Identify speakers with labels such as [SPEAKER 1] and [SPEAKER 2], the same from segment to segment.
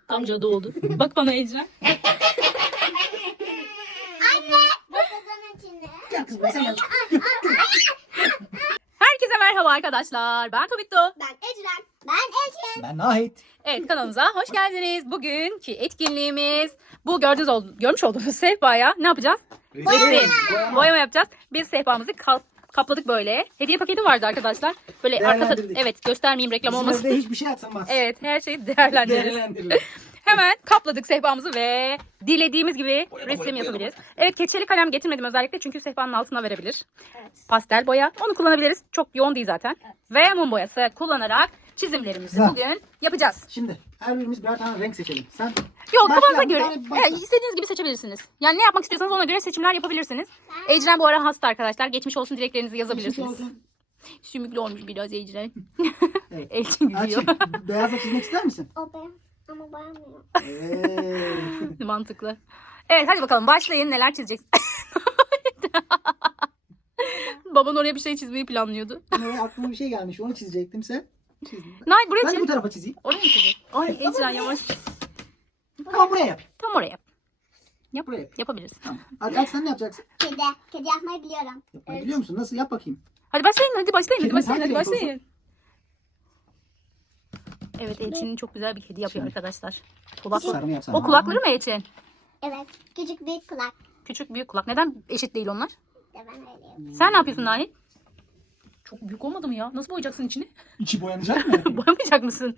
[SPEAKER 1] Tam cadı oldu. Bak bana Ecren.
[SPEAKER 2] Babacanın içinde.
[SPEAKER 3] Gel kızım sen gel.
[SPEAKER 1] Herkese merhaba arkadaşlar. Ben Tobitto.
[SPEAKER 2] Ben Ecren. Ben Elçin.
[SPEAKER 3] Ben Nahit.
[SPEAKER 1] Evet, kanalımıza hoş geldiniz. Bugünkü etkinliğimiz bu görmüş olduğunuz sehpaya ne yapacağız? Resim. Boyama yapacağız. Biz sehpamızı kapladık böyle. Hediye paketi vardı arkadaşlar. Böyle arkası,
[SPEAKER 3] Değerlendirdik.
[SPEAKER 1] evet, göstermeyeyim, reklam
[SPEAKER 3] Bizim
[SPEAKER 1] olmasın.
[SPEAKER 3] evde hiçbir şey atılmaz.
[SPEAKER 1] Evet, her şeyi değerlendiririz.
[SPEAKER 3] Değerlendiririz.
[SPEAKER 1] Hemen kapladık sehpamızı ve dilediğimiz gibi
[SPEAKER 3] Boyama,
[SPEAKER 1] resim
[SPEAKER 3] boyama,
[SPEAKER 1] yapabiliriz. Evet, keçeli kalem getirmedim özellikle çünkü sehpanın altına verebilir.
[SPEAKER 2] Evet.
[SPEAKER 1] Pastel boya, onu kullanabiliriz. Çok yoğun değil zaten. Ve mum boyası kullanarak çizimlerimizi
[SPEAKER 3] Güzel.
[SPEAKER 1] bugün yapacağız.
[SPEAKER 3] Şimdi her birimiz birer tane renk seçelim. Sen
[SPEAKER 1] Yok,
[SPEAKER 3] başla,
[SPEAKER 1] kafanıza
[SPEAKER 3] bir
[SPEAKER 1] göre.
[SPEAKER 3] tane başla.
[SPEAKER 1] Evet, istediğiniz gibi seçebilirsiniz. Yani ne yapmak istiyorsanız ona göre seçimler yapabilirsiniz. Ecren bu ara hasta arkadaşlar. Geçmiş olsun dileklerinizi yazabilirsiniz.
[SPEAKER 3] Geçmiş olsun.
[SPEAKER 1] Sümüklü olmuş biraz Ecren.
[SPEAKER 3] Evet.
[SPEAKER 1] Elçin gülüyor.
[SPEAKER 3] Açık beyazla çizmek ister misin?
[SPEAKER 2] O ben. Ama bayamıyorum.
[SPEAKER 3] Evet.
[SPEAKER 1] Mantıklı. Evet, hadi bakalım başlayın, neler çizeceksin. Baban oraya bir şey çizmeyi planlıyordu.
[SPEAKER 3] Oraya aklıma bir şey gelmiş. Onu çizecektim sen. Çizdin.
[SPEAKER 1] Nay, buraya
[SPEAKER 3] Ben de bu
[SPEAKER 1] çiz.
[SPEAKER 3] tarafa çizeyim.
[SPEAKER 1] Oraya mı çizecek? Oraya Ecren yavaş.
[SPEAKER 3] Tamam buraya yap.
[SPEAKER 1] Tam oraya yap. Yap.
[SPEAKER 3] Buraya yap.
[SPEAKER 1] Yapabiliriz.
[SPEAKER 3] Tamam. Hadi sen ne yapacaksın?
[SPEAKER 2] Kedi. Kedi yapmayı biliyorum.
[SPEAKER 3] Yapmayı biliyor musun? Nasıl? Yap bakayım.
[SPEAKER 1] Hadi başlayın, hadi başlayın, hadi
[SPEAKER 3] Kedimiz
[SPEAKER 1] başlayın, hadi
[SPEAKER 3] hangi renk
[SPEAKER 1] başlayın. Evet, Elçin'in çok güzel bir kedi yapıyor
[SPEAKER 3] Şimdi.
[SPEAKER 1] arkadaşlar. Kulaklı.
[SPEAKER 3] Sarımı yapsana.
[SPEAKER 1] O kulakları mı Elçin?
[SPEAKER 2] Evet. Küçük büyük kulak.
[SPEAKER 1] Küçük büyük kulak. Neden eşit değil onlar?
[SPEAKER 2] De ben öyle yapıyorum.
[SPEAKER 1] Sen ne yapıyorsun Nahit? Çok büyük olmadı mı ya? Nasıl boyayacaksın içini?
[SPEAKER 3] İçi boyanacak mı?
[SPEAKER 1] Boyamayacak mısın?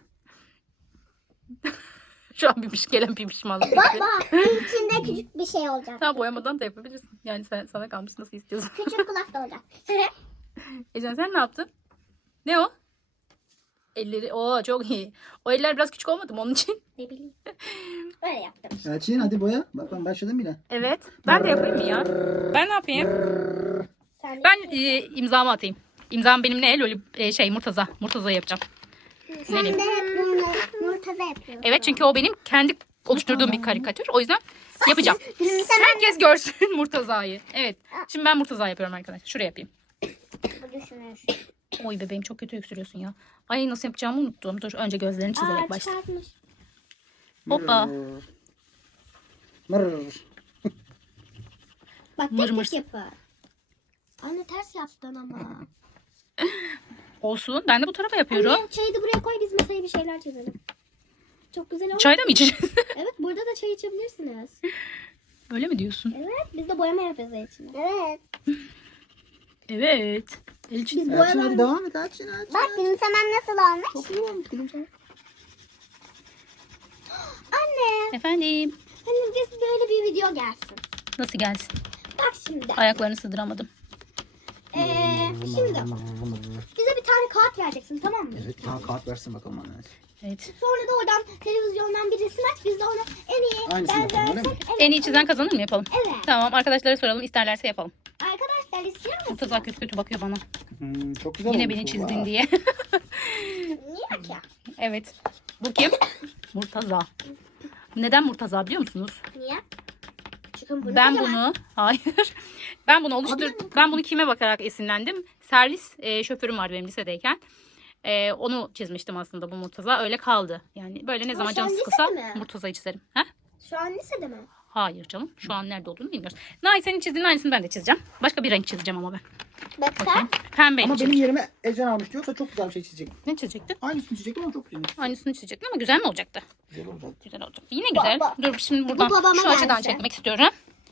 [SPEAKER 1] Şu an gelen bir pişmanlık.
[SPEAKER 2] Baba. İçinde küçük bir şey olacak.
[SPEAKER 1] Tamam, boyamadan da yapabilirsin. Yani sana kalmış, nasıl istiyorsun.
[SPEAKER 2] Küçük kulak da olacak.
[SPEAKER 1] Ecen sen ne yaptın? Ne o? Elleri, çok iyi. O eller biraz küçük olmadı mı onun için?
[SPEAKER 2] Ne bileyim. Öyle yaptım.
[SPEAKER 3] Elçin hadi boya. Bak ben başladım bile.
[SPEAKER 1] Evet. Ben de yapayım mı ya? Ben ne yapayım?
[SPEAKER 2] Sen de
[SPEAKER 1] Ben imzamı atayım. İmzam benim ne? Murtaza. Murtaza yapacağım.
[SPEAKER 2] Sen de hep bunu Murtaza yapıyorsun.
[SPEAKER 1] Evet, çünkü o benim kendi oluşturduğum bir karikatür. O yüzden yapacağım.
[SPEAKER 2] Sen
[SPEAKER 1] Herkes görsün Murtaza'yı. Evet. Şimdi ben Murtaza yapıyorum arkadaşlar. Şuraya yapayım.
[SPEAKER 2] bu düşünür.
[SPEAKER 1] Oy bebeğim, çok kötü öksürüyorsun ya. Ay, nasıl yapacağımı unuttum. Dur, önce gözlerini çizerek başla.
[SPEAKER 2] Çıkartmış.
[SPEAKER 1] Hoppa.
[SPEAKER 3] Mırr.
[SPEAKER 2] Bak
[SPEAKER 1] Mır
[SPEAKER 2] tek
[SPEAKER 1] mır.
[SPEAKER 2] tek yapar. Anne ters yaptın ama.
[SPEAKER 1] Olsun. Ben de bu tarafa yapıyorum.
[SPEAKER 2] Anne çayı da buraya koy, biz masaya bir şeyler çizelim. Çok güzel oldu.
[SPEAKER 1] Çay da mı içeceğiz?
[SPEAKER 2] Evet, burada da çay içebilirsiniz.
[SPEAKER 1] Öyle mi diyorsun?
[SPEAKER 2] Evet, biz de boyama yapacağız içine. Evet.
[SPEAKER 1] Evet. Elçin.
[SPEAKER 2] Biz
[SPEAKER 3] Elçin hadi
[SPEAKER 2] boyama.
[SPEAKER 3] devam et Elçin.
[SPEAKER 2] Bak gülümsemen nasıl olmuş?
[SPEAKER 3] Çok iyi olmuş gülümse.
[SPEAKER 2] Anne,
[SPEAKER 1] Efendim.
[SPEAKER 2] hani biz böyle bir video gelsin.
[SPEAKER 1] Nasıl gelsin?
[SPEAKER 2] Bak şimdi.
[SPEAKER 1] Ayaklarını sığdıramadım.
[SPEAKER 2] Şimdi bize bir tane kağıt vereceksin, tamam mı?
[SPEAKER 3] Evet, kağıt versin bakalım bana.
[SPEAKER 1] Evet.
[SPEAKER 2] Sonra da oradan televizyondan bir resim aç, biz de ona en iyi
[SPEAKER 3] Aynısını yapalım, öyle mi?
[SPEAKER 2] benzersek. Evet.
[SPEAKER 1] En iyi çizen kazanır mı, yapalım?
[SPEAKER 2] Evet.
[SPEAKER 1] Tamam, arkadaşlara soralım, isterlerse yapalım.
[SPEAKER 2] Arkadaşlar istiyor musun?
[SPEAKER 1] Murtaza kötü kötü bakıyor bana.
[SPEAKER 3] Çok güzel
[SPEAKER 1] Yine
[SPEAKER 3] olmuş
[SPEAKER 1] beni
[SPEAKER 3] bu.
[SPEAKER 1] çizdin
[SPEAKER 3] Vay.
[SPEAKER 1] diye.
[SPEAKER 2] Niye ki?
[SPEAKER 1] Evet. Bu kim? Murtaza. Neden Murtaza biliyor musunuz?
[SPEAKER 2] Niye? Çünkü bunu
[SPEAKER 1] Ben
[SPEAKER 2] kocaman.
[SPEAKER 1] bunu, hayır. Ben bunu kime bakarak esinlendim? Servis şoförüm vardı benim lisedeyken. Onu çizmiştim aslında, bu Murtaza. Öyle kaldı. Yani böyle ne zaman
[SPEAKER 2] şu an
[SPEAKER 1] canım sıkılsa
[SPEAKER 2] lisede mi?
[SPEAKER 1] Murtaza'yı çizerim. Ha?
[SPEAKER 2] Şu an lisede mi?
[SPEAKER 1] Hayır canım. Şu an nerede olduğunu bilmiyoruz. Nay, senin çizdiğin aynısını ben de çizeceğim. Başka bir renk çizeceğim ama ben.
[SPEAKER 2] Bakın.
[SPEAKER 1] Pembeyle
[SPEAKER 3] Ama benim
[SPEAKER 1] çizeceğim.
[SPEAKER 3] yerime Ecren almıştı. Yoksa çok güzel bir şey çizecek.
[SPEAKER 1] Ne çizecektin?
[SPEAKER 3] Aynısını çizecektim ama çok güzel.
[SPEAKER 1] Aynısını çizecektin ama güzel mi olacaktı?
[SPEAKER 3] Güzel olacak.
[SPEAKER 1] Güzel olacak. Yine güzel.
[SPEAKER 2] Baba.
[SPEAKER 1] Dur şimdi buradan
[SPEAKER 2] babama
[SPEAKER 1] şu açıdan
[SPEAKER 2] gelse.
[SPEAKER 1] çekmek istiyorum.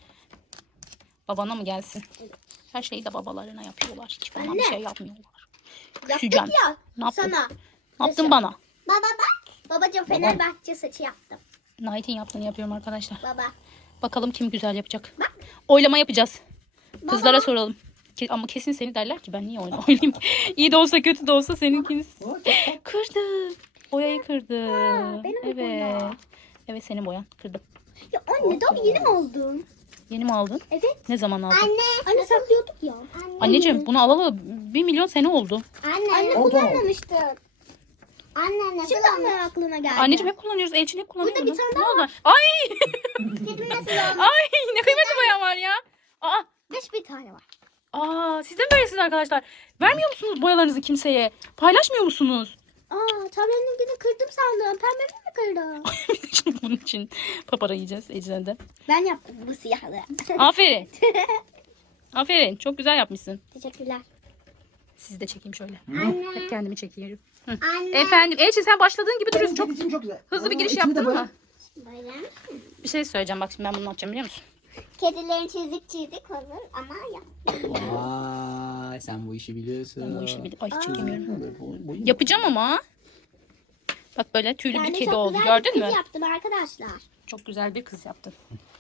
[SPEAKER 1] Babana mı gelsin? Her şeyi de babalarına yapıyorlar. Hiç bana bir
[SPEAKER 2] Anne.
[SPEAKER 1] şey yapmıyorlar.
[SPEAKER 2] Yaptık
[SPEAKER 1] Küseceğim.
[SPEAKER 2] ya
[SPEAKER 1] Ne yaptın?
[SPEAKER 2] sana.
[SPEAKER 1] Ne yaptın
[SPEAKER 2] Nasıl?
[SPEAKER 1] bana?
[SPEAKER 2] Baba bak. Babacığım Fenerbahçe saçı yaptım.
[SPEAKER 1] Night'in yaptığını yapıyorum arkadaşlar.
[SPEAKER 2] Baba.
[SPEAKER 1] Bakalım kim güzel yapacak.
[SPEAKER 2] Bak.
[SPEAKER 1] Oylama yapacağız.
[SPEAKER 2] Baba.
[SPEAKER 1] Kızlara soralım. Ama kesin seni derler ki ben niye oynayayım? İyi de olsa kötü de olsa seninkini kırdı. Boyayı kırdı.
[SPEAKER 2] benim
[SPEAKER 1] Evet.
[SPEAKER 2] boya.
[SPEAKER 1] Evet, senin boyan. Kırdım.
[SPEAKER 2] Ya anne daha yeni mi oldun?
[SPEAKER 1] Yeni mi aldın?
[SPEAKER 2] Evet.
[SPEAKER 1] Ne zaman aldın?
[SPEAKER 2] Anne saklıyorduk ya.
[SPEAKER 1] Anneciğim bunu alalı 1 milyon sene oldu.
[SPEAKER 2] Anne
[SPEAKER 3] oldu.
[SPEAKER 2] kullanmamıştık. Anne nasıl Şimdi aklına geldi?
[SPEAKER 1] Anneciğim hep kullanıyoruz. Elçin hep kullanıyor.
[SPEAKER 2] Burada bir
[SPEAKER 1] bunu.
[SPEAKER 2] tane
[SPEAKER 1] Ne
[SPEAKER 2] daha
[SPEAKER 1] oldu? Ay!
[SPEAKER 2] Kedim nasıl olmuş?
[SPEAKER 1] Ay! Ne kıymetli boyam var ya. Aa!
[SPEAKER 2] Bir tane var.
[SPEAKER 1] Siz de mi böylesiniz arkadaşlar? Vermiyor musunuz boyalarınızı kimseye? Paylaşmıyor musunuz?
[SPEAKER 2] Tablenin gidip kırdım sandım. Pembemi mi kırdım?
[SPEAKER 1] Şimdi bunun için papara yiyeceğiz Ecren'e de.
[SPEAKER 2] Ben yaptım bu siyahlı.
[SPEAKER 1] Aferin. Aferin. Çok güzel yapmışsın.
[SPEAKER 2] Teşekkürler.
[SPEAKER 1] Sizi de çekeyim şöyle.
[SPEAKER 2] Anne.
[SPEAKER 1] Hep kendimi çekiyorum. Hı.
[SPEAKER 2] Anne.
[SPEAKER 1] Efendim Elçin sen başladığın gibi duruyorsun. Çok
[SPEAKER 3] Çok güzel.
[SPEAKER 1] hızlı bir
[SPEAKER 3] Oo,
[SPEAKER 1] giriş
[SPEAKER 3] içini de
[SPEAKER 1] yaptın
[SPEAKER 3] böyle-
[SPEAKER 1] mı?
[SPEAKER 2] Böyle.
[SPEAKER 1] Bir şey söyleyeceğim bak şimdi ben bunu ne yapacağım biliyor musun?
[SPEAKER 2] Kedilerin çizik olur ama yap.
[SPEAKER 3] Vay sen bu işi biliyorsun.
[SPEAKER 1] Ben bu işi Ay çekemiyorum.
[SPEAKER 3] Bu-
[SPEAKER 1] Yapacağım ama. Bak böyle tüylü
[SPEAKER 2] Yani
[SPEAKER 1] bir kedi
[SPEAKER 2] çok
[SPEAKER 1] oldu
[SPEAKER 2] güzel
[SPEAKER 1] gördün
[SPEAKER 2] bir
[SPEAKER 1] mü?
[SPEAKER 2] kız yaptım arkadaşlar.
[SPEAKER 1] Çok güzel bir kız yaptın.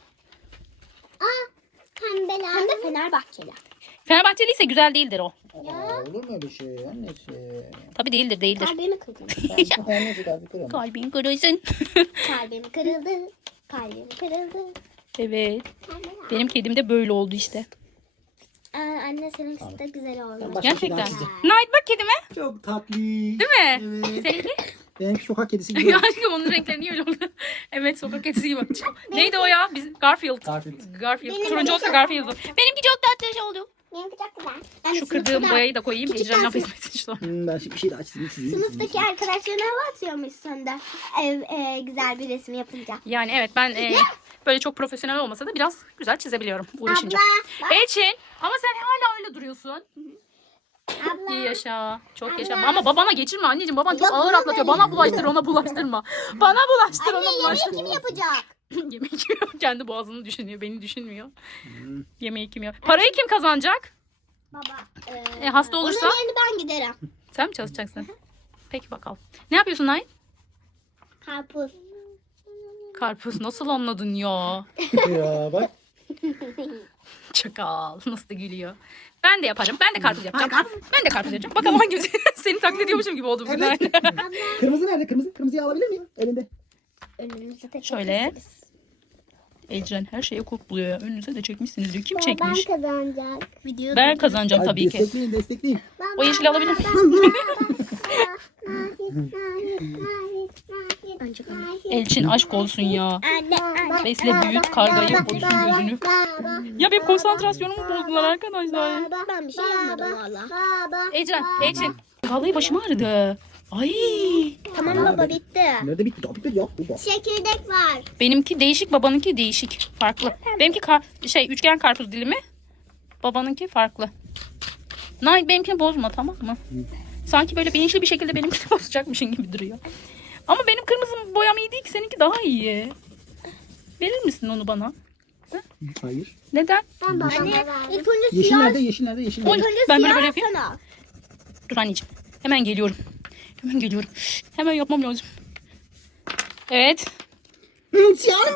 [SPEAKER 2] Pembeler. Hem de Fenerbahçeli.
[SPEAKER 1] Fenerbahçeli ise güzel değildir o.
[SPEAKER 3] Aa, olur mu öyle şey annesi?
[SPEAKER 1] Tabii değildir.
[SPEAKER 2] Kalbimi kırdım.
[SPEAKER 3] Annesi kalbi kıramaz.
[SPEAKER 1] Kalbin kırılsın.
[SPEAKER 2] Kalbim kırıldı. Kalbim kırıldı.
[SPEAKER 1] Evet.
[SPEAKER 2] Pembeler.
[SPEAKER 1] Benim kedim de böyle oldu işte.
[SPEAKER 2] Anne seninkisi de güzel oldu.
[SPEAKER 3] Başka bir şey daha
[SPEAKER 1] Gerçekten.
[SPEAKER 3] çizeceğim.
[SPEAKER 1] Night bak kedime.
[SPEAKER 3] Çok tatlı.
[SPEAKER 1] Değil mi?
[SPEAKER 3] Evet.
[SPEAKER 1] Seninki?
[SPEAKER 3] Benimki sokak kedisi gibi.
[SPEAKER 1] Aşkım onun renkleri niye öyle oldu? Evet sokak kedisi gibi. Neydi o ya? Garfield.
[SPEAKER 3] Garfield.
[SPEAKER 2] Benim
[SPEAKER 1] Turuncu olsa
[SPEAKER 2] çok-
[SPEAKER 1] Garfield'u. Benimki çok tatlı oldu.
[SPEAKER 2] Benimki çok güzel. Yani
[SPEAKER 1] Şu kırdığım
[SPEAKER 2] sınıfta da-
[SPEAKER 1] boyayı da koyayım.
[SPEAKER 2] Küçükten
[SPEAKER 1] Ecren laf
[SPEAKER 2] sınıf-
[SPEAKER 1] etmesin şu an.
[SPEAKER 3] Ben şimdi bir şey daha çizeyim.
[SPEAKER 2] Sınıftaki arkadaşlarına hava atıyormuşsun da güzel bir resim yapınca.
[SPEAKER 1] Yani evet ben böyle çok profesyonel olmasa da biraz güzel çizebiliyorum uğraşınca.
[SPEAKER 2] Abla, bak.
[SPEAKER 1] Elçin ama sen hala öyle duruyorsun.
[SPEAKER 2] Abla.
[SPEAKER 1] İyi yaşa. Çok
[SPEAKER 2] Abla.
[SPEAKER 1] yaşa. Ama babana geçirme anneciğim. Baban çok
[SPEAKER 2] Ya
[SPEAKER 1] ağır
[SPEAKER 2] bana
[SPEAKER 1] atlatıyor.
[SPEAKER 2] ne?
[SPEAKER 1] Bana bulaştır ona bulaştırma. Bana bulaştır
[SPEAKER 2] Anne
[SPEAKER 1] ona
[SPEAKER 2] yemeği
[SPEAKER 1] bulaştır.
[SPEAKER 2] kim yapacak?
[SPEAKER 1] Yemek yiyor. Kendi boğazını düşünüyor. Beni düşünmüyor. Yemeği kim yiyor? Parayı kim kazanacak?
[SPEAKER 2] Baba.
[SPEAKER 1] Hasta olursa?
[SPEAKER 2] Onun yerine ben giderim.
[SPEAKER 1] Sen mi çalışacaksın? Peki bakalım. Ne yapıyorsun Nay?
[SPEAKER 2] Karpuz.
[SPEAKER 1] Karpuz nasıl anladın ya?
[SPEAKER 3] Ya bak.
[SPEAKER 1] Çakal. Nasıl da gülüyor. Ben de yaparım. Ben de karpuz yapacağım. Ben de karpuz yapacağım. Bakalım hangimiz seni taklit ediyormuşum gibi oldum
[SPEAKER 3] Evet.
[SPEAKER 1] günlerde.
[SPEAKER 2] Abla.
[SPEAKER 3] Kırmızı nerede? Kırmızıyı alabilir miyim? Elinde.
[SPEAKER 2] Önümüzde tek
[SPEAKER 1] Şöyle. Ecren her şeye kok buluyor ya. Önünüze de çekmişsiniz diyor. Kim çekmiş?
[SPEAKER 2] Ben kazanacak. Video.
[SPEAKER 1] Ben kazanacağım
[SPEAKER 3] Ay,
[SPEAKER 1] tabii ki.
[SPEAKER 3] destekleyin.
[SPEAKER 1] O yeşili alabilir miyim?
[SPEAKER 2] Önce bana.
[SPEAKER 1] Elçin aşk olsun ya.
[SPEAKER 2] Anne.
[SPEAKER 1] Besle büyüt kargayı koysun gözünü. Ya benim konsantrasyonumu bozdular arkadaşlar.
[SPEAKER 2] Ben bir şey yapmadım valla.
[SPEAKER 1] Ecren, Elçin. Vallahi başım ağrıdı. Ay.
[SPEAKER 2] Tamam baba bitti.
[SPEAKER 3] Nerede bitti? Daha bitmedi ya. Burada.
[SPEAKER 2] Çekirdek var.
[SPEAKER 1] Benimki değişik, babanınki değişik. Farklı. Benimki üçgen karpuz dilimi. Babanınki farklı. Nay benimkini bozma tamam mı? Sanki böyle bilinçli bir şekilde benimkini bozacakmışın gibi duruyor. Ama benim kırmızı boyam iyi değil ki seninki daha iyi. Verir misin onu bana?
[SPEAKER 3] Hayır.
[SPEAKER 1] Neden?
[SPEAKER 2] Anne ilk önce
[SPEAKER 3] Yeşil
[SPEAKER 2] siyah.
[SPEAKER 3] nerede? Yeşil nerede? Yeşil
[SPEAKER 1] Oy,
[SPEAKER 3] nerede?
[SPEAKER 1] ben böyle
[SPEAKER 2] siyah
[SPEAKER 1] böyle yapayım.
[SPEAKER 2] yapsana.
[SPEAKER 1] Dur anneciğim. Hemen geliyorum. Hemen geliyorum. Hemen yapmam lazım. Evet.
[SPEAKER 3] Siyah.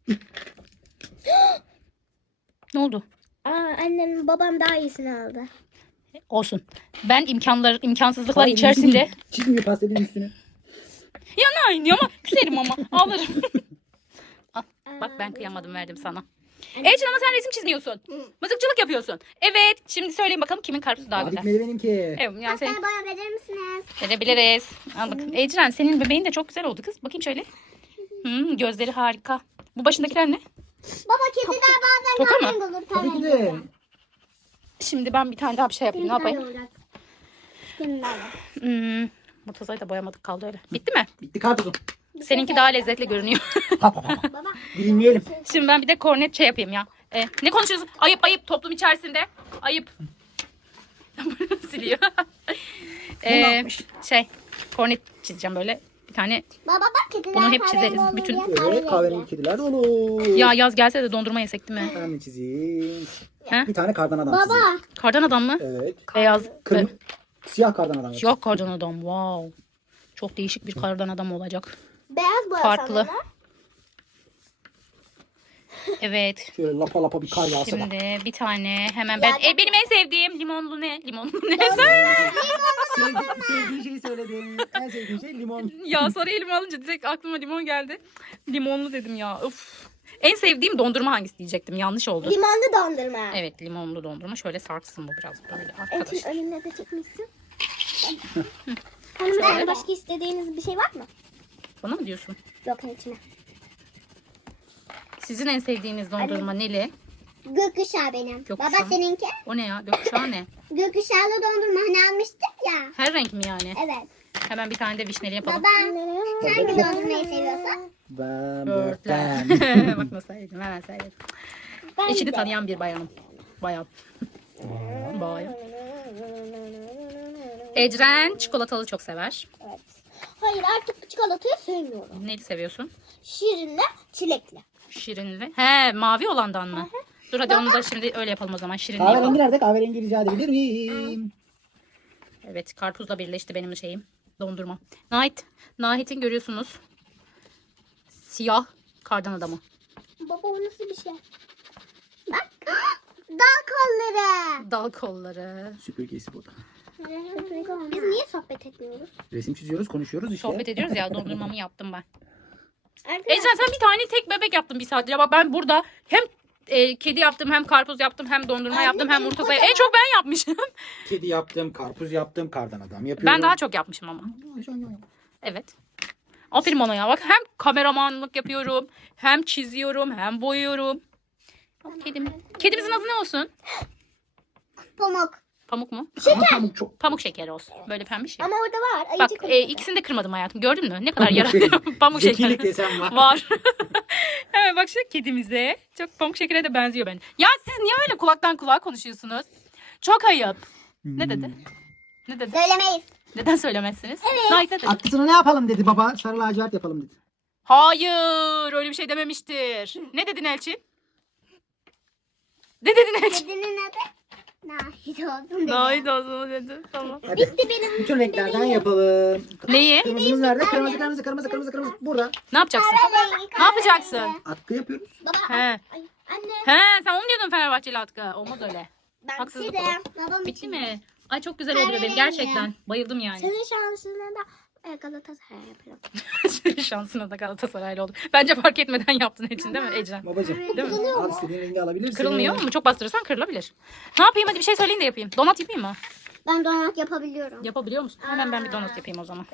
[SPEAKER 1] Ne oldu?
[SPEAKER 2] Annem babam daha iyisini aldı.
[SPEAKER 1] Olsun. Ben imkansızlıklar
[SPEAKER 3] Hayır,
[SPEAKER 1] içerisinde.
[SPEAKER 3] yeşil çizmiyor pastelin üstüne.
[SPEAKER 1] Ya ne ama küserim ama ağlarım. Al, bak ben kıyamadım verdim sana. Elçin ama sen resim çizmiyorsun. Mızıkçılık yapıyorsun. Evet. Şimdi söyleyin bakalım kimin karpuzu daha
[SPEAKER 3] Daha
[SPEAKER 1] güzel.
[SPEAKER 3] bitmedi benimki.
[SPEAKER 1] Evet yani senin
[SPEAKER 2] bana verir misiniz?
[SPEAKER 1] verebiliriz. Al bakın. Ecren senin bebeğin de çok güzel oldu kız. Bakayım şöyle. Gözleri harika. Bu başındakiler ne?
[SPEAKER 2] Baba kediler bazen
[SPEAKER 1] Toka mı?
[SPEAKER 2] renk olur.
[SPEAKER 3] Tabii ki de.
[SPEAKER 1] Şimdi ben bir tane daha bir şey yapayım. Ne yapayım?
[SPEAKER 2] Olacak.
[SPEAKER 1] Murtaza'yı da boyamadık kaldı öyle. Bitti mi?
[SPEAKER 3] Bitti karpuzum.
[SPEAKER 1] Seninki daha lezzetli görünüyor.
[SPEAKER 2] Baba.
[SPEAKER 3] Dilimleyelim.
[SPEAKER 1] Şimdi ben bir de kornet şey yapayım ya. Ne konuşuyorsun? Ayıp toplum içerisinde. Ayıp. Siliyor.
[SPEAKER 3] Ne yapmış?
[SPEAKER 1] Kornet çizeceğim böyle. Bir tane.
[SPEAKER 2] Baba bak kediler
[SPEAKER 1] Bunu hep
[SPEAKER 2] kahverengi
[SPEAKER 1] çizeriz,
[SPEAKER 2] olur
[SPEAKER 1] bütün-
[SPEAKER 2] diye
[SPEAKER 3] Evet
[SPEAKER 2] kahverengi.
[SPEAKER 3] kahverengi kediler dolu.
[SPEAKER 1] Ya yaz gelse de dondurma yesek değil mi?
[SPEAKER 3] Ben de çizeyim.
[SPEAKER 1] He?
[SPEAKER 3] Bir tane kardan adam çizeyim.
[SPEAKER 2] Baba.
[SPEAKER 1] Kardan adam mı?
[SPEAKER 3] Evet.
[SPEAKER 1] Beyaz.
[SPEAKER 3] Kırmızı. Siyah kardan adam.
[SPEAKER 1] Siyah kardan adam. Wow. Çok değişik bir kardan adam olacak.
[SPEAKER 2] Beyaz boya
[SPEAKER 1] Farklı.
[SPEAKER 2] sana.
[SPEAKER 1] Evet.
[SPEAKER 3] Şöyle lapa lapa bir kar yağsa da.
[SPEAKER 1] Şimdi bir tane hemen ben. Benim en sevdiğim limonlu ne? Limonlu ne?
[SPEAKER 3] Sevdiğin şeyi söyledim. En sevdiğin şey limon.
[SPEAKER 1] Ya sarı elime alınca direkt aklıma limon geldi. Limonlu dedim ya. Of. En sevdiğim dondurma hangisi diyecektim. Yanlış oldu.
[SPEAKER 2] Limonlu dondurma.
[SPEAKER 1] Evet limonlu dondurma. Şöyle sarksın bu biraz böyle
[SPEAKER 2] Elçin
[SPEAKER 1] arkadaşlar.
[SPEAKER 2] önüne de çekmişsin. Hanımefendi başka istediğiniz bir şey var mı?
[SPEAKER 1] Bana mı diyorsun?
[SPEAKER 2] Yok içine.
[SPEAKER 1] Sizin en sevdiğiniz dondurma neli?
[SPEAKER 2] Gökkuşağı benim.
[SPEAKER 1] Gökkuşağı.
[SPEAKER 2] Baba seninki?
[SPEAKER 1] O ne ya? Gökkuşağı ne?
[SPEAKER 2] Gökkuşağlı dondurma hani almıştık ya.
[SPEAKER 1] Her renk mi yani?
[SPEAKER 2] Evet.
[SPEAKER 1] Hemen bir tane de vişneli yapalım.
[SPEAKER 2] Baba sen de dondurmayı seviyorsan.
[SPEAKER 3] Ben.
[SPEAKER 1] Bak nasıl söyledim, hemen söyledim.
[SPEAKER 2] Ben
[SPEAKER 1] İçini
[SPEAKER 2] de.
[SPEAKER 1] tanıyan bir bayanım. Bayan. Bayan. Ecren çikolatalı çok sever.
[SPEAKER 2] Evet. Hayır artık bu çikolatayı sevmiyorum.
[SPEAKER 1] Neydi seviyorsun?
[SPEAKER 2] Şirinle çilekli.
[SPEAKER 1] Şirinli. He, mavi olandan mı? Dur hadi onu da şimdi öyle yapalım o zaman. Şirinli
[SPEAKER 3] Kahverengi
[SPEAKER 1] yapalım.
[SPEAKER 3] nerede? Kahverengi rica edebilir miyim?
[SPEAKER 1] Evet, karpuzla birleşti benim şeyim. Dondurma. Nahit'in görüyorsunuz. Siyah kardan adamı.
[SPEAKER 2] Baba o nasıl bir şey? Bak. Dal kolları.
[SPEAKER 1] Dal kolları.
[SPEAKER 3] Süpürgesi burada.
[SPEAKER 2] Biz niye sohbet etmiyoruz?
[SPEAKER 3] Resim çiziyoruz, konuşuyoruz işte.
[SPEAKER 1] Sohbet ediyoruz ya, dondurmamı yaptım ben.
[SPEAKER 2] Arkadaşlar
[SPEAKER 1] Ecren sen bir tane tek bebek yaptın bir saattir. Bak ben burada hem kedi yaptım, hem karpuz yaptım, hem dondurma
[SPEAKER 2] Anne,
[SPEAKER 1] yaptım, hem
[SPEAKER 2] benim
[SPEAKER 1] Murtaza'ya.
[SPEAKER 2] kocaman-
[SPEAKER 1] En çok ben yapmışım.
[SPEAKER 3] Kedi yaptım, karpuz yaptım, kardan adam yapıyorum.
[SPEAKER 1] Ben daha çok yapmışım ama. Evet. Aferin ona ya. Bak hem kameramanlık yapıyorum, hem çiziyorum, hem boyuyorum. Bak Kedimizin adı ne olsun?
[SPEAKER 2] pamuk.
[SPEAKER 1] Pamuk mu?
[SPEAKER 3] Ama pamuk çok.
[SPEAKER 1] Pamuk şekeri olsun. Böyle pembiş ya.
[SPEAKER 2] Ama orada var.
[SPEAKER 1] Bak
[SPEAKER 2] Ayıcık.
[SPEAKER 1] ikisini de kırmadım hayatım. Gördün mü? Ne kadar
[SPEAKER 3] Pamuk
[SPEAKER 1] yarattı.
[SPEAKER 3] şekeri.
[SPEAKER 1] Pamuk şekeri.
[SPEAKER 3] Zekilik desem var.
[SPEAKER 1] Var. Evet bak şu kedimize. Çok pamuk şekere de benziyor ben. Ya siz niye öyle kulaktan kulağa konuşuyorsunuz? Çok ayıp. Ne dedi? Ne dedi?
[SPEAKER 2] Söylemeyiz.
[SPEAKER 1] Neden söylemezsiniz? Evet. Ne dedi?
[SPEAKER 3] Aklısına ne yapalım dedi baba. Sarı lacivert yapalım dedi.
[SPEAKER 1] Hayır, öyle bir şey dememiştir. Ne dedin Elçin? Ne dedin Elçin?
[SPEAKER 2] Kedinin adı Nahit olsun dedi.
[SPEAKER 1] Nahit olsun dedi. Tamam.
[SPEAKER 3] Hadi.
[SPEAKER 2] Bitti benim.
[SPEAKER 3] Bütün renklerden yapalım.
[SPEAKER 1] Neyi?
[SPEAKER 3] Kırmızımız nerede? Kırmızı, kırmızı, kırmızı, kırmızı, kırmızı. Burada.
[SPEAKER 1] Ne yapacaksın? Ne yapacaksın?
[SPEAKER 3] Atkı yapıyoruz.
[SPEAKER 2] Baba.
[SPEAKER 1] He.
[SPEAKER 2] Ay, anne.
[SPEAKER 1] He, sen onu diyordun Fenerbahçeli Atkı. Olmaz öyle.
[SPEAKER 2] Ben
[SPEAKER 1] Haksızlık
[SPEAKER 2] bir de
[SPEAKER 1] olur.
[SPEAKER 2] babam
[SPEAKER 1] Bitti
[SPEAKER 2] için.
[SPEAKER 1] mi? Ay çok güzel oldu bebeğim gerçekten. Bayıldım yani.
[SPEAKER 2] Senin şansına da Galatasaray yapıyorum.
[SPEAKER 1] Senin şansına da Galatasaraylı oldu. Bence fark etmeden yaptın Elçin değil mi Ecren?
[SPEAKER 3] Babacığım.
[SPEAKER 1] Değil mi?
[SPEAKER 3] Al istediğin rengi alabilirsin.
[SPEAKER 1] Kırılmıyor ama çok bastırırsan kırılabilir. Ne yapayım, hadi bir şey söyleyin de yapayım. Donat yapayım mı?
[SPEAKER 2] Ben donat yapabiliyorum.
[SPEAKER 1] Yapabiliyor musun? Hemen ben bir donat yapayım o zaman.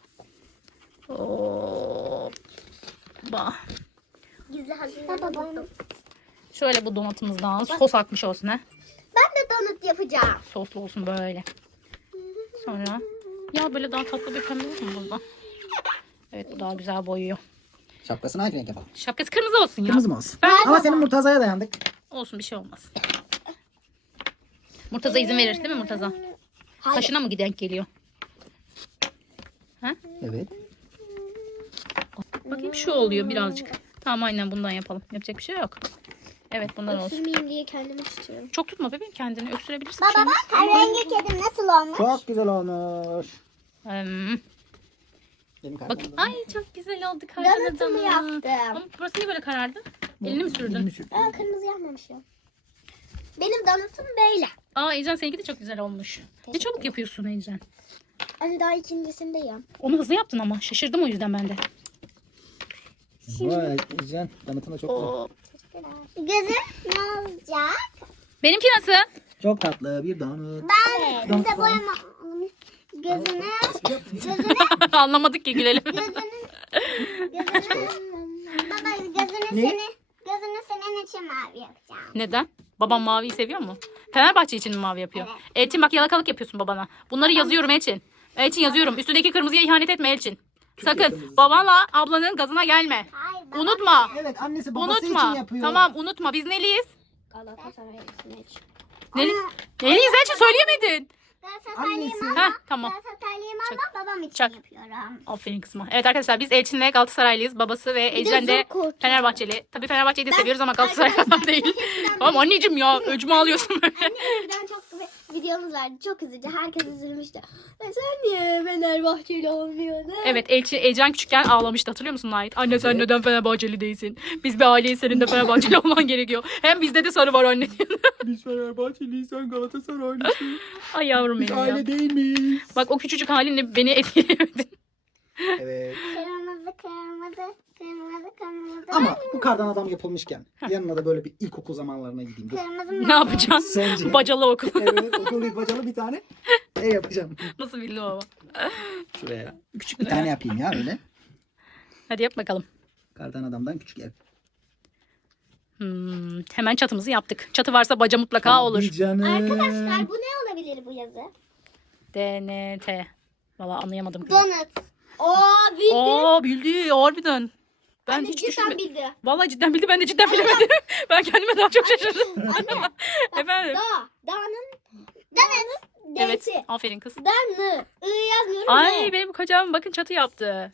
[SPEAKER 1] Oo. Bah.
[SPEAKER 2] Gizli hazırladım.
[SPEAKER 1] Şöyle bu donatımızdan sos akmış olsun ha.
[SPEAKER 2] Ben de donat yapacağım.
[SPEAKER 1] Soslu olsun böyle. Sonra ya böyle daha tatlı bir pembe yok mu burada? Evet bu daha güzel boyuyor.
[SPEAKER 3] Şapkasını hangi renk yapalım?
[SPEAKER 1] Şapkası kırmızı olsun ya.
[SPEAKER 3] Kırmızı mı olsun?
[SPEAKER 1] Ben-
[SPEAKER 3] Ama senin Murtaza'ya dayandık.
[SPEAKER 1] Olsun bir şey olmaz. Murtaza izin verir değil mi Murtaza?
[SPEAKER 2] Hayır.
[SPEAKER 1] Kaşına mı denk geliyor?
[SPEAKER 3] Evet.
[SPEAKER 1] Bakayım şu oluyor birazcık. Tamam aynen bundan yapalım. Yapacak bir şey yok. Evet bundan olsun.
[SPEAKER 2] Öksürmeyeyim diye kendimi tutuyorum.
[SPEAKER 1] Çok tutma bebeğim kendini. Öksürebilirsin. Bir şey
[SPEAKER 2] Baba bak kahverengi kedim nasıl olmuş?
[SPEAKER 3] Çok güzel olmuş.
[SPEAKER 1] olmaz.
[SPEAKER 3] Benim
[SPEAKER 1] Bak
[SPEAKER 3] kardan
[SPEAKER 1] ay çok güzel oldu
[SPEAKER 2] Donatımı
[SPEAKER 1] kardan.
[SPEAKER 2] yaptım.
[SPEAKER 1] Ama burası niye böyle karardı? Elini mi sürdün?
[SPEAKER 3] Elimi sürdüm.
[SPEAKER 2] Ben kırmızı yapmamışım. Benim donatım böyle.
[SPEAKER 1] Aa Ecren seninki de çok güzel olmuş. Ne çabuk yapıyorsun Ecren.
[SPEAKER 2] Hani daha ikincisindeyim.
[SPEAKER 1] Onu hızlı yaptın ama. Şaşırdım o yüzden ben de.
[SPEAKER 3] Vay Ecren. Donatın da çok güzel.
[SPEAKER 1] Oo.
[SPEAKER 2] Gözüm ne olacak?
[SPEAKER 1] Benimki nasıl?
[SPEAKER 3] Çok tatlı bir donut.
[SPEAKER 2] Ben
[SPEAKER 3] Donat
[SPEAKER 2] bize
[SPEAKER 3] var.
[SPEAKER 2] boyama. Gözünü,
[SPEAKER 1] Anlamadık ki gülelim.
[SPEAKER 2] gözünü, baba gözünü
[SPEAKER 3] Ne?
[SPEAKER 2] seni, gözünü senin için mavi yapacağım.
[SPEAKER 1] Neden? Babam maviyi seviyor mu? Fenerbahçe için mi mavi yapıyor?
[SPEAKER 2] Evet.
[SPEAKER 1] Elçin bak yalakalık yapıyorsun babana. Bunları yazıyorum Elçin. Elçin yazıyorum. Üstündeki kırmızıya ihanet etme Elçin. Sakın
[SPEAKER 3] kırmızısı.
[SPEAKER 1] babanla ablanın gazına gelme.
[SPEAKER 2] Hayır baba.
[SPEAKER 1] Unutma.
[SPEAKER 3] Evet annesi babası için
[SPEAKER 1] Unutma.
[SPEAKER 3] yapıyor.
[SPEAKER 1] Tamam unutma. Biz neliyiz?
[SPEAKER 2] Galatasaray için.
[SPEAKER 1] Neli? Neliyiz Elçin söyleyemedin.
[SPEAKER 2] Galatasaraylıyım
[SPEAKER 3] Annesi.
[SPEAKER 2] ama,
[SPEAKER 1] Heh, tamam.
[SPEAKER 2] Galatasaraylıyım ama babam için
[SPEAKER 1] Çak.
[SPEAKER 2] yapıyorum.
[SPEAKER 1] Aferin kızıma. Evet arkadaşlar biz Elçin'le Galatasaraylıyız. Babası ve Ecren de
[SPEAKER 2] zor kurtuldum.
[SPEAKER 1] Fenerbahçeli. Tabii Fenerbahçe'yi de seviyoruz ama Galatasaray'dan
[SPEAKER 2] Arkadaşlar,
[SPEAKER 1] değil.
[SPEAKER 2] eskiden
[SPEAKER 1] Tamam anneciğim ya öcümü alıyorsun böyle.
[SPEAKER 2] Anne eskiden çok videomuz vardı. Çok üzücü. Herkes üzülmüştü. Sen niye Fenerbahçeli olmuyordun?
[SPEAKER 1] Evet Ecren küçükken ağlamıştı hatırlıyor musun Nait? Anne sen neden Fenerbahçeli değilsin? Biz bir aileyiz senin de Fenerbahçeli olman gerekiyor. Hem bizde de sarı var anne.
[SPEAKER 3] Biz Fenerbahçeliyiz sen Galatasaraylısın.
[SPEAKER 1] Ay yavrum
[SPEAKER 3] Biz
[SPEAKER 1] benim ya.
[SPEAKER 3] aile değil miyiz?
[SPEAKER 1] Bak o küçücük halinle beni etkileyemedin.
[SPEAKER 3] Evet.
[SPEAKER 2] Kırmızı kırmızı kırmızı kırmızı.
[SPEAKER 3] Ama bu kardan adam yapılmışken yanına da böyle bir ilkokul zamanlarına gideyim. Dur.
[SPEAKER 2] Kırmızı
[SPEAKER 1] Ne yapacaksın?
[SPEAKER 3] Sence?
[SPEAKER 1] Bacalı okul.
[SPEAKER 3] Evet okul bacalı bir tane. Yapacağım.
[SPEAKER 1] Nasıl bildim ama.
[SPEAKER 3] Şuraya. Küçük bir tane yapayım ya öyle.
[SPEAKER 1] Hadi yap bakalım.
[SPEAKER 3] Kardan adamdan küçük ev.
[SPEAKER 1] Hemen çatımızı yaptık. Çatı varsa baca mutlaka olur.
[SPEAKER 3] Bir canım.
[SPEAKER 2] Arkadaşlar bu ne olabilir bu yazı?
[SPEAKER 1] DNT. Valla anlayamadım. kızım.
[SPEAKER 2] Donut. Oo bildi.
[SPEAKER 1] Aa bildi harbiden. Ben
[SPEAKER 2] Anne
[SPEAKER 1] hiç
[SPEAKER 2] cidden
[SPEAKER 1] düşünmedim.
[SPEAKER 2] bildi.
[SPEAKER 1] Vallahi cidden bildi, ben de cidden bilemedim. Ben kendime daha çok şaşırdım.
[SPEAKER 2] Anne.
[SPEAKER 1] Efendim.
[SPEAKER 2] Dağının
[SPEAKER 1] Evet,
[SPEAKER 2] D'si.
[SPEAKER 1] aferin kız.
[SPEAKER 2] Danı. I yazmıyorum.
[SPEAKER 1] Ay benim kocam bakın çatı yaptı.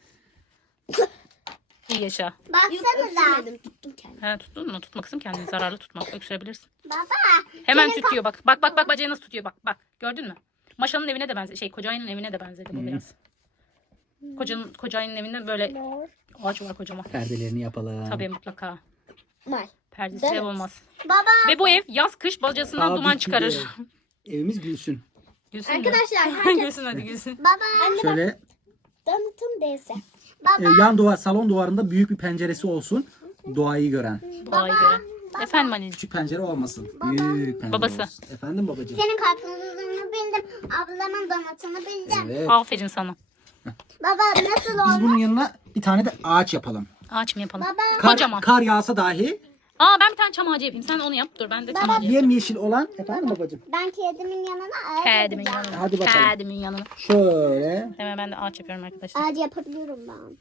[SPEAKER 1] İyi yaşa.
[SPEAKER 2] Baksanıza. Tuttum kendimi.
[SPEAKER 1] He tuttun mu? Tutma kızım, kendini zararlı tutma. Öksürebilirsin.
[SPEAKER 2] Baba.
[SPEAKER 1] Hemen tutuyor bak. Bak bacağı nasıl tutuyor bak. Bak gördün mü? Maşanın evine de benzedi. Kocanın evine de benzedi bu biraz. Kocanın evinde böyle ağaç var kocaman.
[SPEAKER 3] Perdelerini yapalım.
[SPEAKER 1] Tabii mutlaka.
[SPEAKER 2] Mal.
[SPEAKER 1] Perdesi ev olmaz.
[SPEAKER 2] Baba.
[SPEAKER 1] Ve bu ev yaz kış bacasından
[SPEAKER 3] Tabii
[SPEAKER 1] duman
[SPEAKER 3] ki
[SPEAKER 1] çıkarır.
[SPEAKER 3] de. Evimiz gülsün.
[SPEAKER 1] Gülsün mü?
[SPEAKER 2] Arkadaşlar herkes.
[SPEAKER 1] Gülsün hadi gülsün.
[SPEAKER 2] Baba. Anne bak.
[SPEAKER 3] Şöyle
[SPEAKER 2] Donut'un D'si. Baba.
[SPEAKER 3] yan duvar, salon duvarında büyük bir penceresi olsun. Doğayı gören.
[SPEAKER 1] Doğayı göre. Efendim anneciğim.
[SPEAKER 3] Küçük pencere olmasın. Büyük pencere
[SPEAKER 1] Babası.
[SPEAKER 3] olsun. Efendim babacığım.
[SPEAKER 2] Senin karpuzunu bildim. Ablamın donutunu bildim.
[SPEAKER 3] Evet.
[SPEAKER 1] Aferin sana.
[SPEAKER 2] Baba nasıl
[SPEAKER 3] Biz
[SPEAKER 2] olmuş?
[SPEAKER 3] bunun yanına bir tane de ağaç yapalım.
[SPEAKER 1] Ağaç mı yapalım?
[SPEAKER 2] Baba.
[SPEAKER 1] Kocaman.
[SPEAKER 3] Kar yağsa dahi
[SPEAKER 1] Aa ben bir tane çam ağacı yapayım. Sen onu yap. Dur ben de çam ağacı yapayım.
[SPEAKER 3] yemyeşil olan. Efendim babacığım.
[SPEAKER 2] Ben kedimin yanına ağaç
[SPEAKER 1] Kedimin
[SPEAKER 2] yapacağım.
[SPEAKER 1] yanına.
[SPEAKER 3] Hadi bakalım.
[SPEAKER 1] Kedimin yanına.
[SPEAKER 3] Şöyle.
[SPEAKER 1] Hemen ben de ağaç yapıyorum arkadaşlar.
[SPEAKER 2] Ağaç yapabiliyorum ben.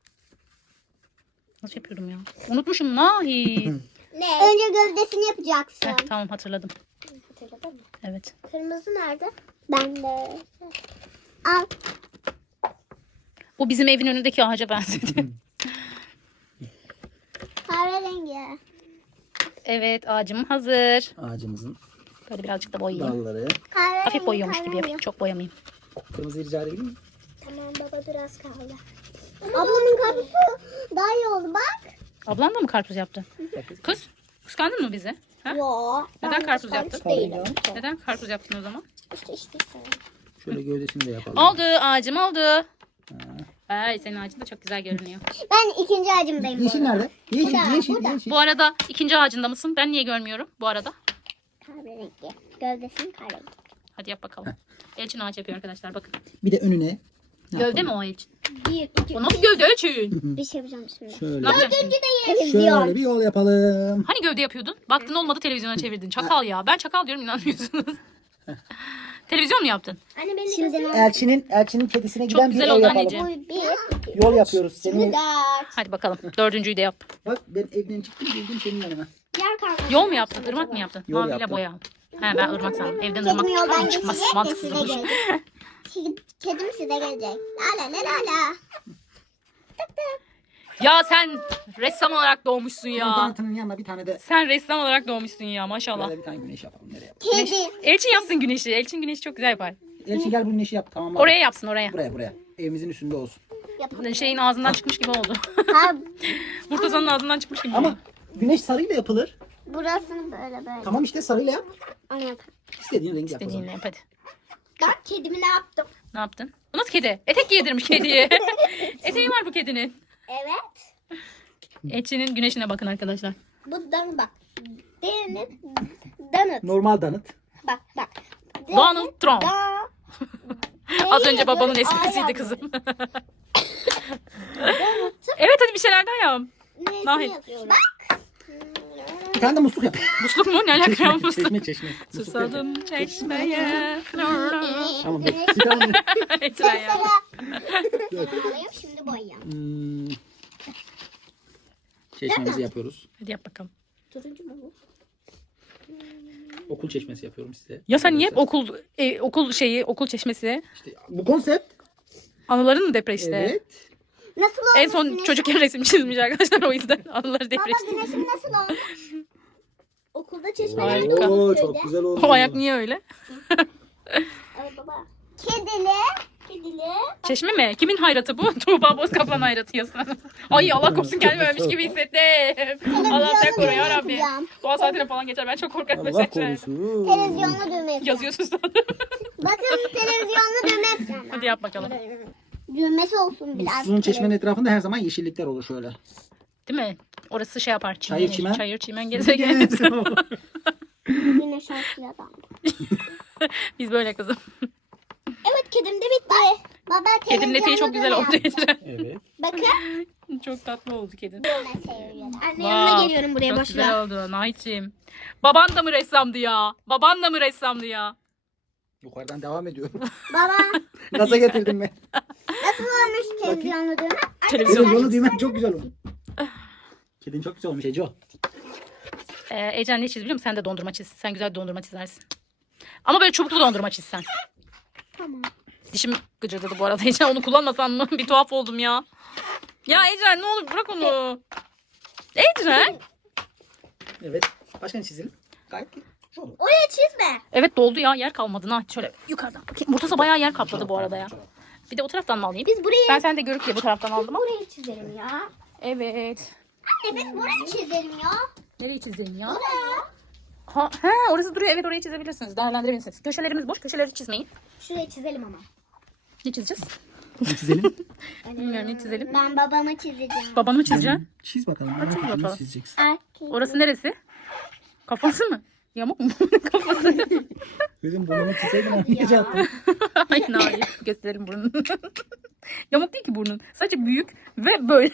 [SPEAKER 1] Nasıl yapıyordum ya? Unutmuşum nahi.
[SPEAKER 2] Ne? Önce gövdesini yapacaksın.
[SPEAKER 1] Tamam hatırladım.
[SPEAKER 2] Hatırladın mı?
[SPEAKER 1] Evet.
[SPEAKER 2] Kırmızı nerede? Bende. Al.
[SPEAKER 1] Bu bizim evin önündeki ağaca benzedi.
[SPEAKER 2] Kahverengi.
[SPEAKER 1] Evet ağacım hazır.
[SPEAKER 3] Ağacımızın
[SPEAKER 1] Böyle birazcık da boyayayım.
[SPEAKER 3] dalları.
[SPEAKER 2] Kahverengi.
[SPEAKER 1] Hafif boyuyormuş gibi
[SPEAKER 2] kahverengi.
[SPEAKER 1] yapayım. Çok boyamayayım.
[SPEAKER 3] Kırmızı rica edebilir miyim?
[SPEAKER 2] Tamam baba biraz kaldı. Ablamın karpuzu daha iyi oldu bak.
[SPEAKER 1] Ablan da mı karpuz yaptı? Kız kıskandın mı bizi? Ha?
[SPEAKER 2] Yo.
[SPEAKER 1] Neden
[SPEAKER 2] ben
[SPEAKER 1] karpuz
[SPEAKER 2] kıskanç
[SPEAKER 1] yaptın?
[SPEAKER 2] değilim.
[SPEAKER 1] Neden karpuz yaptın o zaman?
[SPEAKER 2] İşte.
[SPEAKER 3] Şöyle gövdesini de yapalım.
[SPEAKER 1] Oldu ağacım oldu. Ay senin ağacın da çok güzel görünüyor.
[SPEAKER 2] Ben ikinci ağacımdayım.
[SPEAKER 3] Yeşil
[SPEAKER 2] bu arada.
[SPEAKER 3] nerede? Yeşil,
[SPEAKER 2] Burada,
[SPEAKER 3] yeşil,
[SPEAKER 2] burada.
[SPEAKER 3] yeşil.
[SPEAKER 1] Bu arada ikinci ağacında mısın? Ben niye görmüyorum bu arada?
[SPEAKER 2] Kahverengi. Gövdesinin kahverengi.
[SPEAKER 1] Hadi yap bakalım. Elçin ağaç yapıyor arkadaşlar bakın.
[SPEAKER 3] Bir de önüne. ne
[SPEAKER 1] Gövde
[SPEAKER 3] yapalım?
[SPEAKER 1] mi o Elçin?
[SPEAKER 2] Bir, iki,
[SPEAKER 1] O nasıl gövde Elçin?
[SPEAKER 2] bir şey yapacağım şimdi.
[SPEAKER 3] Şöyle.
[SPEAKER 1] Ne yapacaksın şimdi?
[SPEAKER 2] Televizyon.
[SPEAKER 3] Şöyle bir yol yapalım.
[SPEAKER 1] Hani gövde yapıyordun? Baktın olmadı televizyona çevirdin. Çakal ya. Ben çakal diyorum inanmıyorsunuz. Televizyon mu yaptın?
[SPEAKER 2] Anne beni şimdi
[SPEAKER 3] Elçinin kedisine
[SPEAKER 1] Çok
[SPEAKER 3] giden bir
[SPEAKER 1] güzel
[SPEAKER 3] ev
[SPEAKER 1] oldu
[SPEAKER 3] yapalım.
[SPEAKER 1] anneciğim.
[SPEAKER 2] bu bir.
[SPEAKER 3] Yol yapıyoruz.
[SPEAKER 2] Şimdi
[SPEAKER 3] Senin,
[SPEAKER 2] dört.
[SPEAKER 1] Hadi bakalım. Dördüncüyü de yap.
[SPEAKER 3] bak ben evden çıktım geldim senin yanına.
[SPEAKER 2] Diğer karpuz.
[SPEAKER 1] Yol mu yaptın? Irmak mı yaptın?
[SPEAKER 3] Yol
[SPEAKER 1] Maviyle
[SPEAKER 3] yaptım.
[SPEAKER 1] boya. He ben ırmak sandım. Evden
[SPEAKER 2] Kedim
[SPEAKER 1] ırmak çıkar
[SPEAKER 2] yoldan
[SPEAKER 1] mı çıkmaz.
[SPEAKER 2] geçecek de
[SPEAKER 1] Mantıksız
[SPEAKER 2] size
[SPEAKER 1] olur.
[SPEAKER 2] gelecek. Kedim size gelecek. La la la la la.
[SPEAKER 1] Ya sen ressam olarak doğmuşsun ya.
[SPEAKER 3] Donatının yanına bir tane de
[SPEAKER 1] Sen ressam olarak doğmuşsun ya maşallah.
[SPEAKER 3] böyle bir tane güneş yapalım. Nereye yapalım?
[SPEAKER 1] Güneş.
[SPEAKER 2] Kedi.
[SPEAKER 1] Elçin yapsın güneşi. Elçin güneşi çok güzel yapar.
[SPEAKER 3] Elçin gel bu güneşi yap tamam mı?
[SPEAKER 1] Oraya yapsın oraya.
[SPEAKER 3] Buraya. Evimizin üstünde olsun.
[SPEAKER 2] Yapalım.
[SPEAKER 1] Şeyin ağzından çıkmış gibi oldu.
[SPEAKER 2] Ha,
[SPEAKER 1] Murtaza'nın ağzından çıkmış gibi.
[SPEAKER 3] Ama güneş sarıyla yapılır.
[SPEAKER 2] burasını böyle.
[SPEAKER 3] Tamam işte sarıyla yap.
[SPEAKER 2] Onu yap.
[SPEAKER 3] İstediğin rengi yap o
[SPEAKER 1] İstediğinle
[SPEAKER 3] zaman.
[SPEAKER 1] yap hadi.
[SPEAKER 2] Ben kedimi ne yaptım?
[SPEAKER 1] Ne yaptın? Bu nasıl kedi? Etek giydirmiş kediye. Eteği var bu kedinin.
[SPEAKER 2] Evet.
[SPEAKER 1] Elçinin güneşine bakın arkadaşlar.
[SPEAKER 2] Bu donut bak. Diğerinin donut.
[SPEAKER 3] Normal donut.
[SPEAKER 2] Bak.
[SPEAKER 1] Donald Trump.
[SPEAKER 2] Da.
[SPEAKER 1] Az önce babamın
[SPEAKER 2] Neyle
[SPEAKER 1] esprisiydi
[SPEAKER 2] yazıyor?
[SPEAKER 1] kızım.
[SPEAKER 2] Donut.
[SPEAKER 1] Evet hadi bir şeyler daha yap.
[SPEAKER 2] Neyse
[SPEAKER 1] Nahil.
[SPEAKER 2] yazıyorum. Bak.
[SPEAKER 3] Bir tane de musluk yap.
[SPEAKER 1] Musluk mu? Ne alaka ya musluk?
[SPEAKER 3] Çeşme. Musluk yap.
[SPEAKER 1] Susadım çeşmeye.
[SPEAKER 3] Tamam. Bir tane.
[SPEAKER 1] Etren ya.
[SPEAKER 2] Alayım şimdi boyayacağım.
[SPEAKER 3] Çeşmemizi yapıyoruz.
[SPEAKER 1] Hadi yap bakalım.
[SPEAKER 2] Turuncu mu bu?
[SPEAKER 3] Okul çeşmesi yapıyorum size.
[SPEAKER 1] Ya sen niye hep okul çeşmesi?
[SPEAKER 3] İşte bu konsept.
[SPEAKER 1] Anıların mı depreşte?
[SPEAKER 3] Evet.
[SPEAKER 2] Nasıl olmuş?
[SPEAKER 1] En son
[SPEAKER 2] güneşim?
[SPEAKER 1] çocukken resim çizmiş arkadaşlar o yüzden anıları
[SPEAKER 2] Baba
[SPEAKER 1] depreşti.
[SPEAKER 2] güneşim nasıl olmuş? Okulda çeşmeler
[SPEAKER 1] Harika.
[SPEAKER 2] mi
[SPEAKER 3] Oo
[SPEAKER 2] olmuş
[SPEAKER 3] çok
[SPEAKER 2] öyle?
[SPEAKER 3] güzel oldu.
[SPEAKER 1] O ayak niye öyle?
[SPEAKER 2] Evet baba. Kedili.
[SPEAKER 1] Çeşme mi? Kimin hayratı bu? Tuğba Bozkaplan hayratı yazın. Ay Allah korusun kendimi ölmüş gibi hissettim. Allah sen koru ya Rabbi.
[SPEAKER 2] yapacağım.
[SPEAKER 1] Boğaz saatine falan geçer. Ben çok korkarım.
[SPEAKER 3] Allah
[SPEAKER 1] böyle şeylerden.
[SPEAKER 3] korusun.
[SPEAKER 2] Televizyonla düğme yapacağım.
[SPEAKER 1] Yazıyorsun sanırım.
[SPEAKER 2] Bakın televizyonla düğme yapacağım.
[SPEAKER 1] Hadi yap bakalım.
[SPEAKER 2] Düğmesi olsun biraz.
[SPEAKER 3] Uzun çeşmenin etrafında her zaman yeşillikler olur şöyle.
[SPEAKER 1] Değil mi? Orası şey yapar.
[SPEAKER 3] Çayır çimen.
[SPEAKER 1] Çayır çimen gezegen.
[SPEAKER 2] Güneş altıyla daldı.
[SPEAKER 1] Biz böyle kızım.
[SPEAKER 2] Evet kedim de bitti. Baba
[SPEAKER 1] Kedinin eteği çok güzel oldu.
[SPEAKER 3] Evet.
[SPEAKER 2] Bakın.
[SPEAKER 1] Çok tatlı oldu kedin.
[SPEAKER 2] Anne
[SPEAKER 1] Wow,
[SPEAKER 2] yanına geliyorum buraya
[SPEAKER 1] çok
[SPEAKER 2] boş
[SPEAKER 1] güzel
[SPEAKER 2] ver.
[SPEAKER 1] oldu Nahit'ciğim. Baban da mı ressamdı ya? Baban da mı ressamdı ya?
[SPEAKER 3] Yukarıdan devam ediyorum.
[SPEAKER 2] Baba
[SPEAKER 3] Gaza getirdim ben.
[SPEAKER 2] nasıl olmuş televizyonlu düğme?
[SPEAKER 3] Televizyonu düğmen çok güzel olmuş. Kedin çok güzel olmuş Ece.
[SPEAKER 1] Ecen ne çiz biliyor musun? Sen de dondurma çiz. Sen güzel dondurma çizersin. Ama böyle çubuklu dondurma çizsen.
[SPEAKER 2] Tamam.
[SPEAKER 1] Dişim gıcırdadı bu arada. Ecen onu kullanmasan mı? Bir tuhaf oldum ya. Ya Ecen ne olur bırak onu. Ecen.
[SPEAKER 3] Evet. Başka ne çizelim? Gayet iyi. Şu olur.
[SPEAKER 2] Oraya çizme.
[SPEAKER 1] Evet doldu ya. Yer kalmadı. Ha, şöyle yukarıdan. Bakayım. Murtaza bayağı yer kapladı bu arada ya. Bir de o taraftan mı alayım?
[SPEAKER 2] Biz burayı
[SPEAKER 1] Ben sen de görük diye bu taraftan aldım ama.
[SPEAKER 2] burayı çizelim ya.
[SPEAKER 1] Evet.
[SPEAKER 2] Anne biz burayı çizelim ya.
[SPEAKER 1] Nereyi çizelim ya?
[SPEAKER 2] Buraya.
[SPEAKER 1] Ha, orası duruyor. Evet orayı çizebilirsiniz. Değerlendirebilirsiniz. Köşelerimiz boş. Köşeleri çizmeyin.
[SPEAKER 2] Şurayı çizelim ama.
[SPEAKER 1] Ne çizeceğiz?
[SPEAKER 3] Ne çizelim?
[SPEAKER 1] Bilmiyorum ne çizelim.
[SPEAKER 2] Ben babamı çizeceğim.
[SPEAKER 1] Babanı mı çizeceksin?
[SPEAKER 3] Çiz bakalım.
[SPEAKER 1] Çiz bakalım.
[SPEAKER 3] Ne çizeceksin?
[SPEAKER 2] Erkek.
[SPEAKER 1] Orası neresi? Kafası mı? Yamuk mu? Kafası.
[SPEAKER 3] Kızım burnunu çizeydin anlayacaksın. attın.
[SPEAKER 1] Hayır hayır. Gösterelim burnunu. Yamuk değil ki burnun. Sadece büyük ve böyle.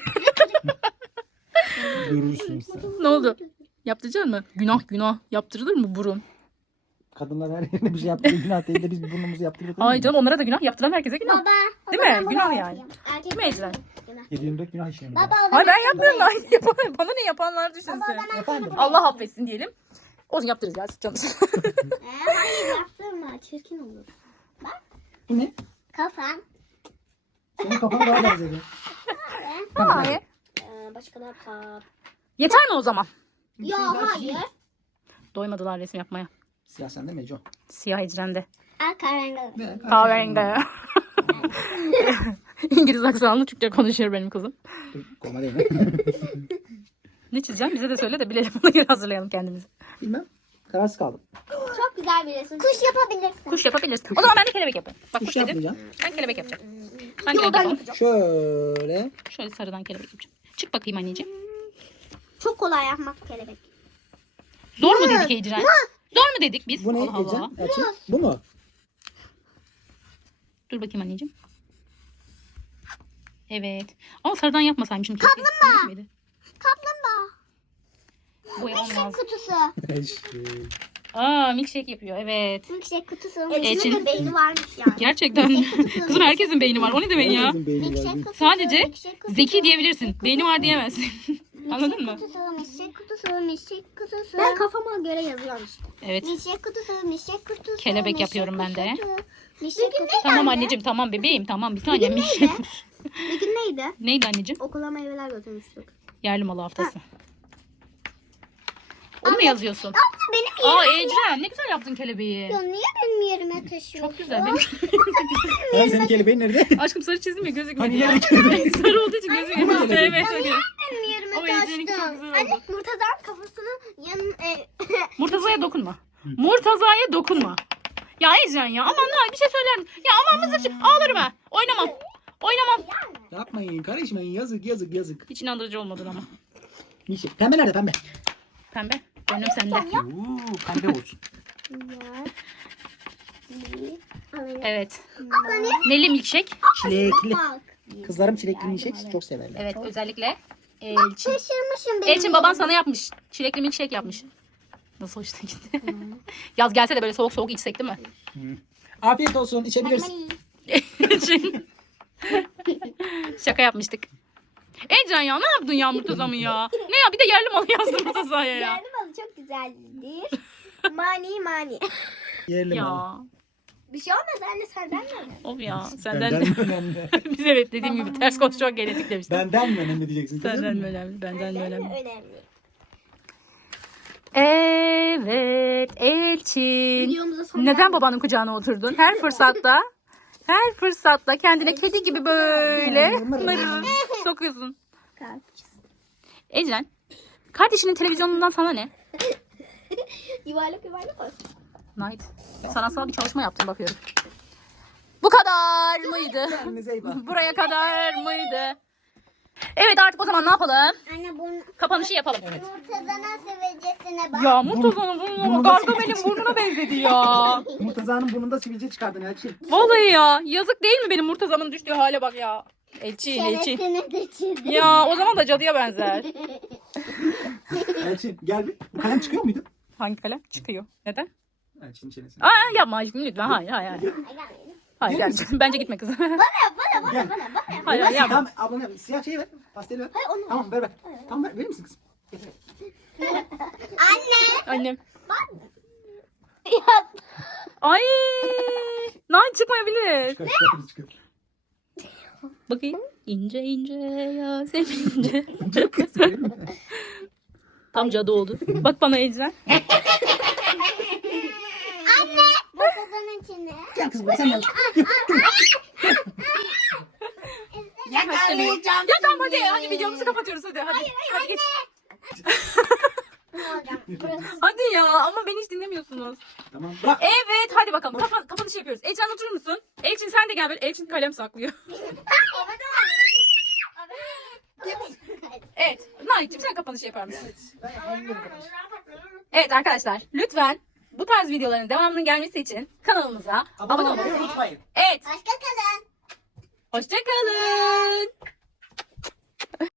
[SPEAKER 3] Görürsün sen.
[SPEAKER 1] Ne oldu? Yaptıracak mı? Günah. Yaptırılır mı burun?
[SPEAKER 3] Kadınlar her yerine bir şey yaptı. Günah değil de biz burnumuzu yaptırdık.
[SPEAKER 1] Ay canım onlara da günah. Yaptıran herkese günah.
[SPEAKER 2] Baba.
[SPEAKER 1] Değil mi? Günah yani.
[SPEAKER 2] Erkek.
[SPEAKER 1] Değil mi Ecren?
[SPEAKER 3] 724 günah işlemi.
[SPEAKER 2] Baba o
[SPEAKER 1] Hayır
[SPEAKER 2] zaman
[SPEAKER 1] ben yapmıyorum. Ay, bana ne yapanlar düşünsün.
[SPEAKER 3] Efendim?
[SPEAKER 1] Allah affetsin diyelim. O zaman yaptırırız ya canım.
[SPEAKER 2] Hayır yaptırma. Çirkin olur.
[SPEAKER 3] Bu ne?
[SPEAKER 2] Kafan.
[SPEAKER 3] Senin kafan daha benzedi.
[SPEAKER 1] Hayır.
[SPEAKER 2] Başka ne yapar?
[SPEAKER 1] Yeter mi o zaman?
[SPEAKER 2] Ya hayır.
[SPEAKER 1] Doymadılar resim yapmaya.
[SPEAKER 3] Siyah sende mi Ece?
[SPEAKER 1] Siyah Ecren'de.
[SPEAKER 2] Kahverengi.
[SPEAKER 1] Kahverengi. İngiliz aksanlı Türkçe konuşuyor benim kızım.
[SPEAKER 3] Dur, koma değil mi?
[SPEAKER 1] Ne çizeceğim bize de söyle de bilelim ona göre hazırlayalım kendimizi.
[SPEAKER 3] Bilmem. Kararsız kaldım.
[SPEAKER 2] Çok güzel bir resim. Kuş yapabilirsin.
[SPEAKER 1] Kuş yapabilirsin. O zaman ben de kelebek yapayım. Bak
[SPEAKER 3] Kuş
[SPEAKER 1] kuş dedim.
[SPEAKER 3] yapmayacağım.
[SPEAKER 1] Ben kelebek yapacağım. Ben kelebek yapacağım.
[SPEAKER 3] Şöyle.
[SPEAKER 1] Şöyle sarıdan kelebek yapacağım. Çık bakayım anneciğim.
[SPEAKER 2] Çok kolay yapmak kelebek.
[SPEAKER 1] Zor mu dedik Ecren? Zor mu dedik biz?
[SPEAKER 3] Bu ne
[SPEAKER 1] Allah Allah.
[SPEAKER 3] Ece? Elçin? Bu mu?
[SPEAKER 1] Dur bakayım anneciğim. Evet. Ama sarıdan yapmasaymışım. Kaplumbağa.
[SPEAKER 2] Kaplumbağa.
[SPEAKER 1] Boyamam
[SPEAKER 2] Milkshake
[SPEAKER 1] lazım.
[SPEAKER 2] kutusu.
[SPEAKER 1] Aa milkshake yapıyor. Evet.
[SPEAKER 2] Milkshake kutusu.
[SPEAKER 1] Elçin.
[SPEAKER 2] Elçin'in de beyni varmış yani.
[SPEAKER 1] Gerçekten. Kızım herkesin beyni var. O ne demek ya?
[SPEAKER 3] Herkesin beyni var.
[SPEAKER 2] Milkshake kutusu.
[SPEAKER 1] Sadece
[SPEAKER 2] milkshake kutusu,
[SPEAKER 1] zeki diyebilirsin. Beyni var diyemezsin. Anladın mı?
[SPEAKER 2] Milkshake kutusu. Ben kafama göre yazıyorum işte.
[SPEAKER 1] Evet.
[SPEAKER 2] Milkshake kutusu.
[SPEAKER 1] Kelebek
[SPEAKER 2] milkshake
[SPEAKER 1] yapıyorum ben de.
[SPEAKER 2] kutusu. Milkshake kutusu.
[SPEAKER 1] Tamam anneciğim tamam bebeğim tamam bir tanem.
[SPEAKER 2] Bir gün neydi?
[SPEAKER 1] Neydi anneciğim?
[SPEAKER 2] Okula meyveler götürmüştük.
[SPEAKER 1] Yerli malı haftası. Onu mu yazıyorsun?
[SPEAKER 2] Abla benim
[SPEAKER 1] Aa Ecren ne güzel yaptın kelebeği.
[SPEAKER 2] Ya niye benim yerime taşıyorsun?
[SPEAKER 1] Çok güzel. Benim...
[SPEAKER 3] Hani senin kelebeğin nerede?
[SPEAKER 1] Aşkım sarı çizdim ya gözükmüyor.
[SPEAKER 3] Hani nerede kelebeğin?
[SPEAKER 1] Sarı olduğu için gözükmüyor.
[SPEAKER 3] Ama
[SPEAKER 1] Evet.
[SPEAKER 2] Benim yerime
[SPEAKER 1] Ama Ece'ninki çok
[SPEAKER 2] taştın.
[SPEAKER 1] güzel oldu.
[SPEAKER 2] Anne Murtaza'nın kafasının yanın...
[SPEAKER 1] Murtaza'ya dokunma. Murtaza'ya dokunma. Ya Ecren ya aman ha bir şey söyler misin? Ya aman mızıkçı ağlarım ha. Oynamam.
[SPEAKER 3] Yapmayın karışmayın yazık.
[SPEAKER 1] Hiç inandırıcı olmadın ama.
[SPEAKER 3] Nişe. Pembe nerede pembe?
[SPEAKER 1] Pembe. Gönlüm sende.
[SPEAKER 3] Uuu pembe olsun.
[SPEAKER 1] Evet.
[SPEAKER 2] Abla ne?
[SPEAKER 1] Neli milkshake.
[SPEAKER 3] Çilekli.
[SPEAKER 2] Bak.
[SPEAKER 3] Kızlarım çilekli milkshake çok severler.
[SPEAKER 1] Evet özellikle Elçin.
[SPEAKER 2] Şaşırmışım benim.
[SPEAKER 1] Elçin baban sana yapmış. Çilekli milkshake yapmış. Nasıl hoşuna gitti? Yaz gelse de böyle soğuk soğuk içsek değil mi?
[SPEAKER 3] Afiyet olsun içebilirsin.
[SPEAKER 1] Elçin. Şaka yapmıştık. Ecren ya ne yaptın ya Murtaza'mı ya? Ne ya bir de yerli malı yazdın Murtaza'ya ya.
[SPEAKER 2] Yerli malı çok güzeldir. mani.
[SPEAKER 3] Yerli malı.
[SPEAKER 1] Ya.
[SPEAKER 2] Bir şey olmaz anne senden mi?
[SPEAKER 1] Of ya
[SPEAKER 3] Benden
[SPEAKER 1] senden
[SPEAKER 3] mi önemli?
[SPEAKER 1] biz evet dediğim gibi ters konuşmak genetik demiştim.
[SPEAKER 3] Benden mi önemli diyeceksin?
[SPEAKER 1] Senden mi önemli? Benden mi önemli?
[SPEAKER 2] Önemli.
[SPEAKER 1] Evet Elçin.
[SPEAKER 2] Videomuza son
[SPEAKER 1] Neden babanın kucağına oturdun? Her fırsatta kendine kedi gibi böyle mırır sokuyorsun. Ecren, kardeşinin televizyonundan sana ne?
[SPEAKER 2] Yuvarlak olsun.
[SPEAKER 1] Night. Sanatsal bir çalışma yaptım bakıyorum. Bu kadar mıydı?
[SPEAKER 3] Kendinize iyi bakın.
[SPEAKER 1] Buraya kadar mıydı? Evet artık o zaman ne yapalım?
[SPEAKER 2] Anne bunu
[SPEAKER 1] Kapanışı yapalım.
[SPEAKER 2] Murtaza'nın sevecesine bak.
[SPEAKER 1] Ya Murtaza'nın burnuna
[SPEAKER 3] Burnuna-
[SPEAKER 1] Gargamel'in burnuna benzedi ya.
[SPEAKER 3] Murtaza'nın burnunda sivilce çıkardın Elçin.
[SPEAKER 1] Vallahi ya. Yazık değil mi benim Murtaza'mın düştüğü hale bak ya. Elçin.
[SPEAKER 2] Çenesini de çizdim.
[SPEAKER 1] Ya o zaman da cadıya benzer.
[SPEAKER 3] Elçin gel bir. Bu kalem çıkıyor muydu?
[SPEAKER 1] Hangi kalem? Çıkıyor. Neden?
[SPEAKER 3] Evet şimdi çenesini.
[SPEAKER 1] Aa, yapma aşkım lütfen. Hayır. Hayır
[SPEAKER 3] Gelir
[SPEAKER 1] gel. Bence gitme kızım.
[SPEAKER 3] Gel.
[SPEAKER 1] Hayır
[SPEAKER 3] Versin,
[SPEAKER 1] yapma.
[SPEAKER 3] tamam ablana ver. Siyah şeyi ver. Pasteli ver.
[SPEAKER 2] Hayır, onu ver.
[SPEAKER 3] Tamam ver. Tamam verir misin kızım? Getir.
[SPEAKER 1] Annem.
[SPEAKER 2] Ya,
[SPEAKER 1] Ay. Nay çıkmayabilir.
[SPEAKER 3] Çıkar.
[SPEAKER 1] Bakayım. İnce ince Yasemince.
[SPEAKER 3] Çok kız. verir mi?
[SPEAKER 1] Tam cadı oldu. Bak bana Ecren.
[SPEAKER 2] masanın içine.
[SPEAKER 3] Gel kızım sen gel.
[SPEAKER 1] Yakalayacağım. Ya tamam hadi videomuzu kapatıyoruz hadi. Hadi geç.
[SPEAKER 2] Ne olacak? Burası.
[SPEAKER 1] Hadi ya ama beni hiç dinlemiyorsunuz.
[SPEAKER 3] Tamam bırak.
[SPEAKER 1] Evet hadi bakalım kapanış yapıyoruz. Elçin oturur musun? Elçin sen de gel böyle. Elçin kalem saklıyor. Evet. Nail'cim sen kapanış yapar mısın? Evet arkadaşlar lütfen bu tarz videoların devamının gelmesi için kanalımıza abone olmayı
[SPEAKER 3] unutmayın.
[SPEAKER 1] Evet.
[SPEAKER 2] Başka kalın.
[SPEAKER 1] Hoşçakalın.